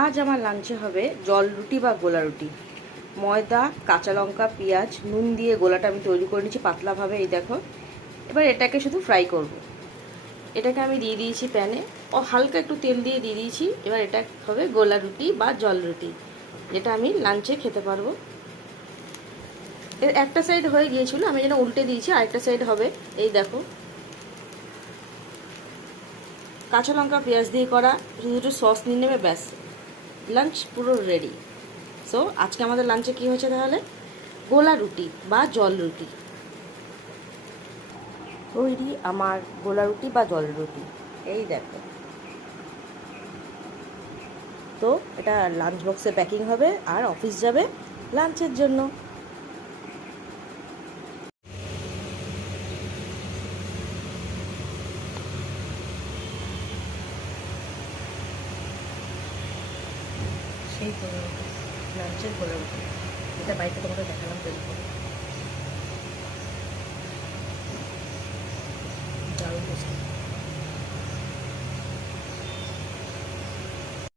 আজ আমার লাঞ্চে হবে জল রুটি বা গোলা রুটি। ময়দা, কাঁচা লঙ্কা, পেঁয়াজ, নুন দিয়ে গোলাটা আমি তৈরি করে নিচ্ছি পাতলাভাবে, এই দেখো। এবার এটাকে শুধু ফ্রাই করব। এটাকে আমি দিয়ে দিয়েছি প্যানে ও, হালকা একটু তেল দিয়ে দিয়ে দিয়েছি। এবার এটা হবে গোলা রুটি বা জল রুটি, যেটা আমি লাঞ্চে খেতে পারব। এর একটা সাইড হয়ে গিয়েছিল, আমি যেন উল্টে দিয়েছি, আরেকটা সাইড হবে। এই দেখো। কাঁচা লঙ্কা, পেঁয়াজ দিয়ে করা, শুধু একটু সস নিয়ে নেবে, ব্যাস। লাঞ্চ পুরো রেডি সো আজকে আমাদের লাঞ্চে কি হয়েছে তাহলে? গোলা রুটি বা জল রুটি। তৈরি আমার গোলা রুটি বা জল রুটি। এই দেখো। তো, এটা লাঞ্চ বক্সে প্যাকিং হবে আর অফিস যাবে লাঞ্চের জন্য। সেই লাঞ্চের গোলা রুটি এটা বাড়িতে তোমাকে দেখালাম তৈরি করে। দারুণ